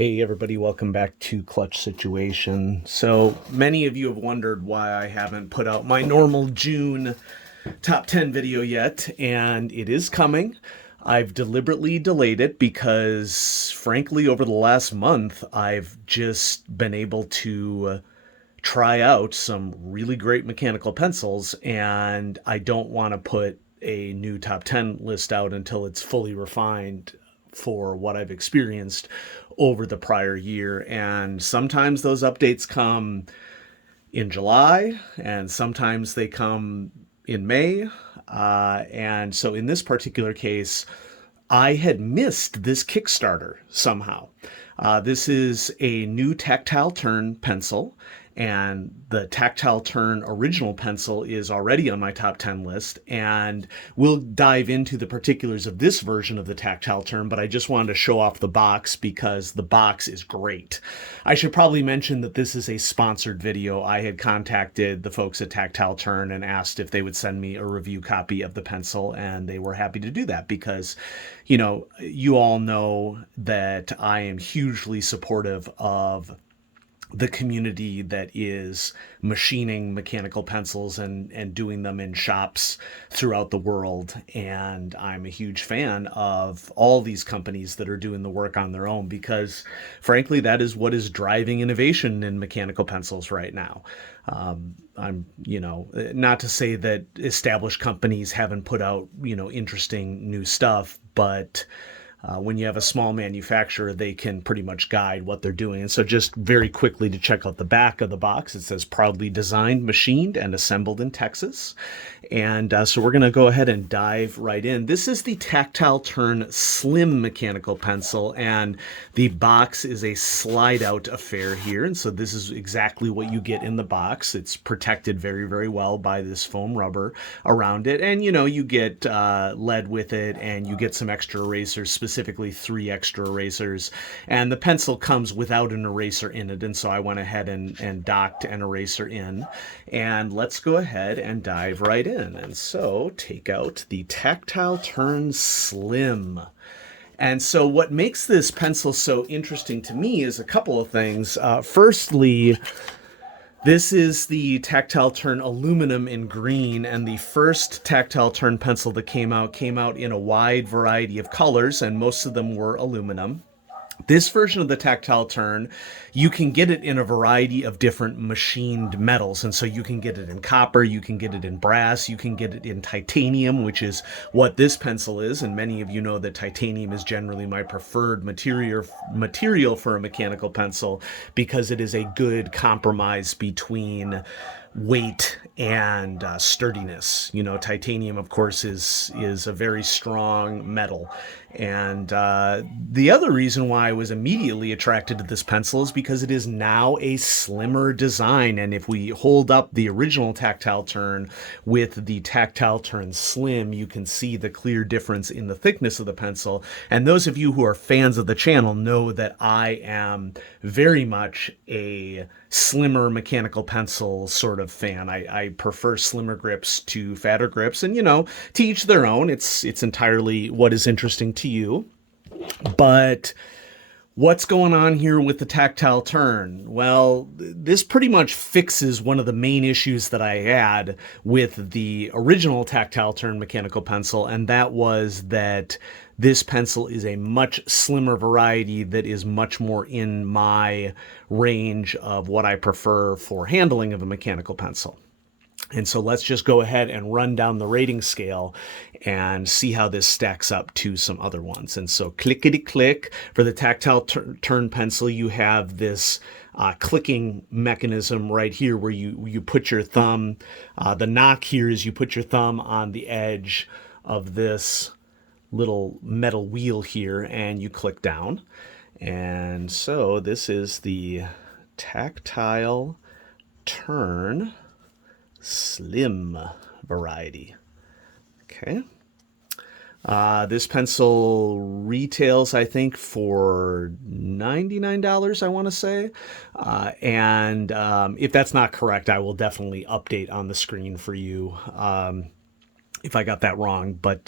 Hey everybody, welcome back to Clutch Situation. So many of you have wondered why I haven't put out my normal June top 10 video yet, and it is coming. I've deliberately delayed it because, frankly, over the last month, I've just been able to try out some really great mechanical pencils, and I don't want to put a new top 10 list out until it's fully refined for what I've experienced over the prior year. And sometimes those updates come in July, and sometimes they come in May. And so in this particular case, I had missed this Kickstarter somehow. This is a new Tactile Turn pencil, and the Tactile Turn original pencil is already on my top 10 list, and we'll dive into the particulars of this version of the Tactile Turn, but I just wanted to show off the box because the box is great. I should probably mention that this is a sponsored video. I had contacted the folks at Tactile Turn and asked if they would send me a review copy of the pencil, and they were happy to do that because, you all know that I am hugely supportive of the community that is machining mechanical pencils and doing them in shops throughout the world. And I'm a huge fan of all these companies that are doing the work on their own because, frankly, that is what is driving innovation in mechanical pencils right now. Not to say that established companies haven't put out, interesting new stuff, but when you have a small manufacturer, they can pretty much guide what they're doing. And so just very quickly to check out the back of the box, it says proudly designed, machined, and assembled in Texas. And so we're going to go ahead and dive right in. This is the Tactile Turn Slim mechanical pencil, and the box is a slide out affair here. And so this is exactly what you get in the box. It's protected very, very well by this foam rubber around it. And, you get lead with it, and you get some extra erasers, specifically 3 extra erasers, and the pencil comes without an eraser in it, and so I went ahead and docked an eraser in, and let's go ahead and dive right in. And so take out the Tactile Turn Slim. And so what makes this pencil so interesting to me is a couple of things. Firstly, this is the Tactile Turn aluminum in green, and the first Tactile Turn pencil that came out in a wide variety of colors, and most of them were aluminum. This version of the Tactile Turn, you can get it in a variety of different machined metals. And so you can get it in copper, you can get it in brass, you can get it in titanium, which is what this pencil is. And many of you know that titanium is generally my preferred material for a mechanical pencil because it is a good compromise between weight and sturdiness. Titanium, of course, is a very strong metal. And the other reason why I was immediately attracted to this pencil is because it is now a slimmer design. And if we hold up the original Tactile Turn with the Tactile Turn Slim, you can see the clear difference in the thickness of the pencil. And those of you who are fans of the channel know that I am very much a slimmer mechanical pencil sort of fan. I prefer slimmer grips to fatter grips, and to each their own. It's entirely what is interesting to you. But what's going on here with the Tactile Turn? Well, this pretty much fixes one of the main issues that I had with the original Tactile Turn mechanical pencil, and that was that this pencil is a much slimmer variety that is much more in my range of what I prefer for handling of a mechanical pencil. And so let's just go ahead and run down the rating scale and see how this stacks up to some other ones. And so clickety-click, for the Tactile Turn pencil, you have this clicking mechanism right here where you put your thumb. The knock here is you put your thumb on the edge of this little metal wheel here and you click down. And so this is the Tactile Turn Slim variety. Okay. This pencil retails, I think, for $99, I want to say. And if that's not correct, I will definitely update on the screen for you. if I got that wrong. But,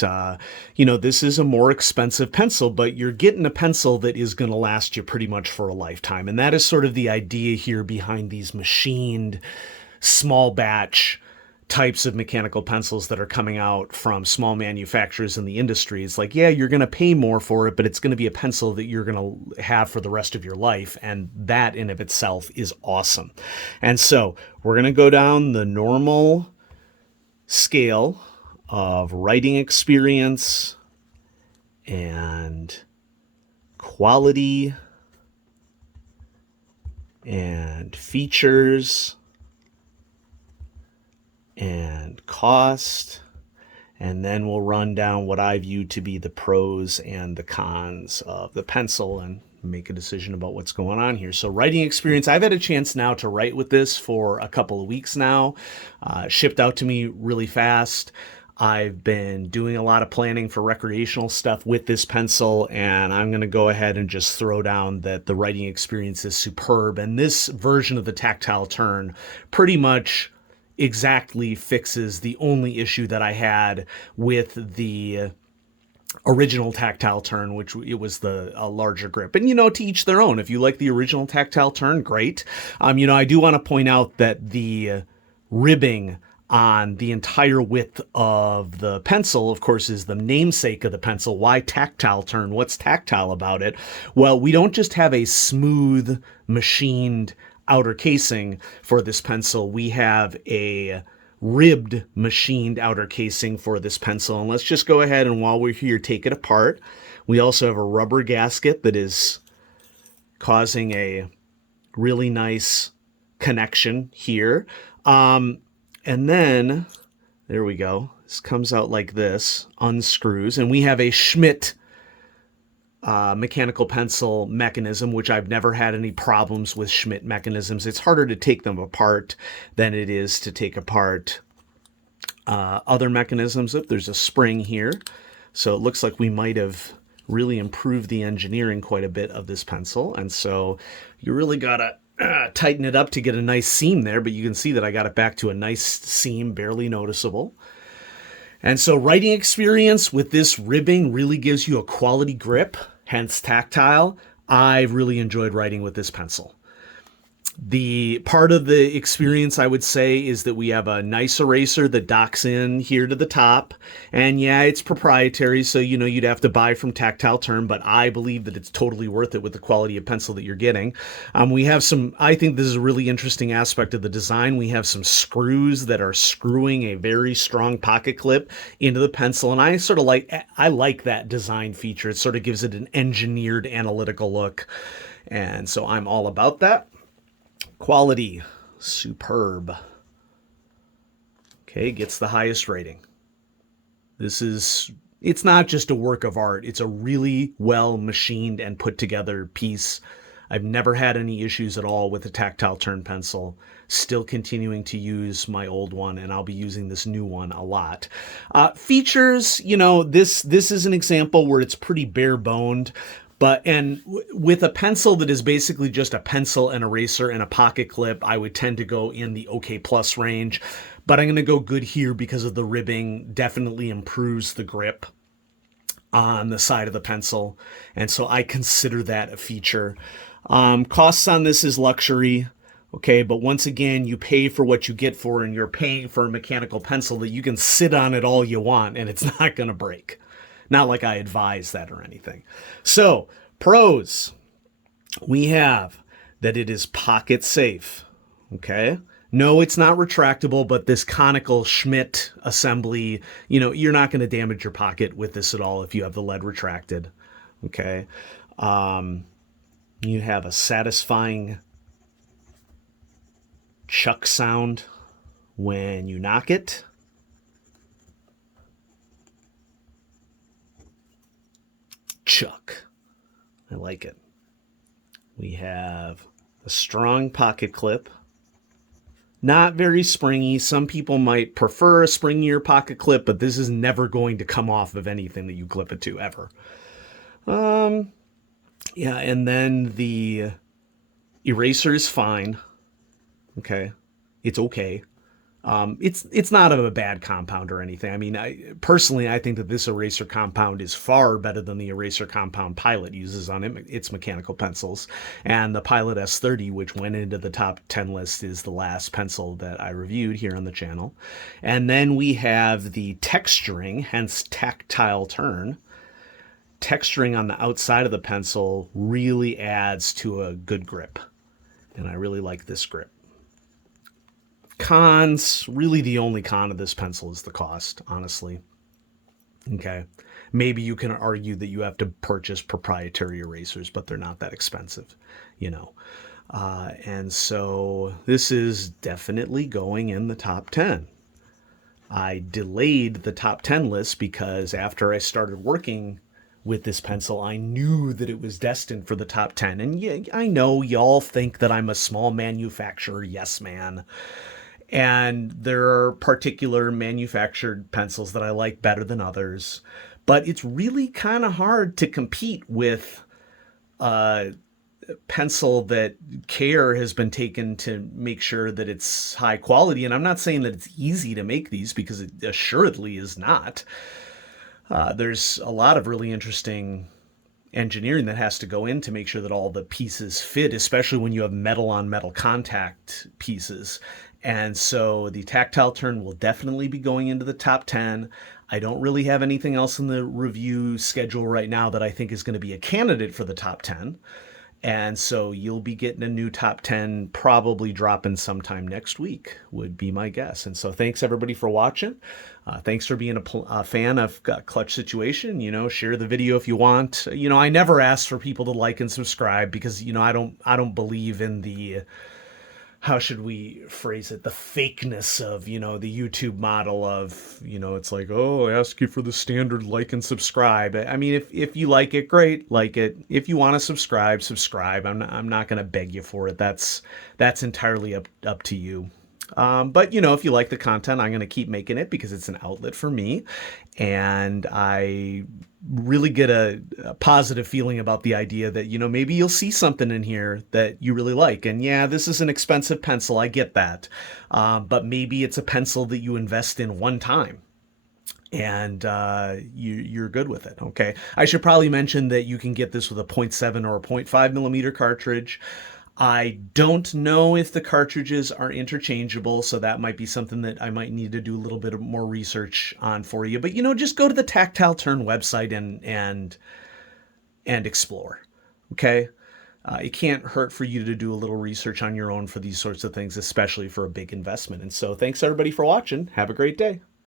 this is a more expensive pencil, but you're getting a pencil that is going to last you pretty much for a lifetime. And that is sort of the idea here behind these machined small batch types of mechanical pencils that are coming out from small manufacturers in the industry. It's like, yeah, you're going to pay more for it, but it's going to be a pencil that you're going to have for the rest of your life. And that in of itself is awesome. And so we're going to go down the normal scale of writing experience and quality and features and cost, and then we'll run down what I view to be the pros and the cons of the pencil and make a decision about what's going on here. So writing experience, I've had a chance now to write with this for a couple of weeks now. Shipped out to me really fast. I've been doing a lot of planning for recreational stuff with this pencil, and I'm going to go ahead and just throw down that the writing experience is superb. And this version of the Tactile Turn pretty much exactly fixes the only issue that I had with the original Tactile Turn, which it was a larger grip. And, to each their own. If you like the original Tactile Turn, great. I do want to point out that the ribbing on the entire width of the pencil, of course, is the namesake of the pencil. Why Tactile Turn? What's tactile about it? Well, we don't just have a smooth, machined outer casing for this pencil. We have a ribbed, machined outer casing for this pencil. And let's just go ahead and, while we're here, take it apart. We also have a rubber gasket that is causing a really nice connection here. And then, there we go. This comes out like this, unscrews, and we have a Schmidt mechanical pencil mechanism, which I've never had any problems with Schmidt mechanisms. It's harder to take them apart than it is to take apart other mechanisms. Oh, there's a spring here. So it looks like we might have really improved the engineering quite a bit of this pencil. And so you really got to tighten it up to get a nice seam there, but you can see that I got it back to a nice seam, barely noticeable. And so writing experience with this ribbing really gives you a quality grip, hence tactile. I've really enjoyed writing with this pencil. The part of the experience, I would say, is that we have a nice eraser that docks in here to the top. And yeah, it's proprietary, so you'd have to buy from Tactile Turn, but I believe that it's totally worth it with the quality of pencil that you're getting. We have I think this is a really interesting aspect of the design. We have some screws that are screwing a very strong pocket clip into the pencil, and I like that design feature. It sort of gives it an engineered, analytical look, and so I'm all about that. Quality, superb. Okay, gets the highest rating. It's not just a work of art. It's a really well machined and put together piece. I've never had any issues at all with the Tactile Turn pencil. Still continuing to use my old one, and I'll be using this new one a lot. Features, this is an example where it's pretty bare boned. With a pencil that is basically just a pencil, an eraser, and a pocket clip, I would tend to go in the OK plus range. But I'm going to go good here because of the ribbing. Definitely improves the grip on the side of the pencil. And so I consider that a feature. Costs on this is luxury. Okay, but once again, you pay for what you get for, and you're paying for a mechanical pencil that you can sit on it all you want, and it's not going to break. Not like I advise that or anything. So, pros. We have that it is pocket safe. Okay? No, it's not retractable, but this conical Schmidt assembly, you're not going to damage your pocket with this at all if you have the lead retracted. Okay? You have a satisfying chuck sound when you knock it. Chuck. I like it. We have a strong pocket clip. Not very springy. Some people might prefer a springier pocket clip, but this is never going to come off of anything that you clip it to, ever. Yeah, and then the eraser is fine. Okay. It's okay. It's not a bad compound or anything. I mean, I think that this eraser compound is far better than the eraser compound Pilot uses on its mechanical pencils. And the Pilot S30, which went into the top 10 list, is the last pencil that I reviewed here on the channel. And then we have the texturing, hence Tactile Turn. Texturing on the outside of the pencil really adds to a good grip. And I really like this grip. Cons, really the only con of this pencil is the cost, honestly. Okay. Maybe you can argue that you have to purchase proprietary erasers, but they're not that expensive, you know. And so this is definitely going in the top 10. I delayed the top 10 list because after I started working with this pencil, I knew that it was destined for the top 10. And yeah, I know y'all think that I'm a small manufacturer yes man. And there are particular manufactured pencils that I like better than others. But it's really kind of hard to compete with a pencil that care has been taken to make sure that it's high quality. And I'm not saying that it's easy to make these, because it assuredly is not. There's a lot of really interesting engineering that has to go in to make sure that all the pieces fit, especially when you have metal on metal contact pieces. And so the Tactile Turn will definitely be going into the top 10. I don't really have anything else in the review schedule right now that I think is going to be a candidate for the top 10. And so you'll be getting a new top 10 probably dropping sometime next week, would be my guess. And so thanks everybody for watching. Thanks for being a fan of Clutch Situation. You know, share the video if you want. You know, I never ask for people to like and subscribe because, you know, I don't believe in the, how should we phrase it, the fakeness of, you know, the YouTube model of, you know, it's like, oh, I ask you for the standard like and subscribe. I mean, if you like it, great, like it. If you want to subscribe. I'm not going to beg you for it. That's entirely up to you. But, you know, if you like the content, I'm going to keep making it because it's an outlet for me. And I really get a positive feeling about the idea that, you know, maybe you'll see something in here that you really like. And yeah, this is an expensive pencil. I get that. But maybe it's a pencil that you invest in one time. And you're good with it. Okay. I should probably mention that you can get this with a 0.7 or a 0.5 millimeter cartridge. I don't know if the cartridges are interchangeable, so that might be something that I might need to do a little bit more research on for you. But, you know, just go to the Tactile Turn website and explore. Okay. It can't hurt for you to do a little research on your own for these sorts of things, especially for a big investment. And so thanks everybody for watching. Have a great day.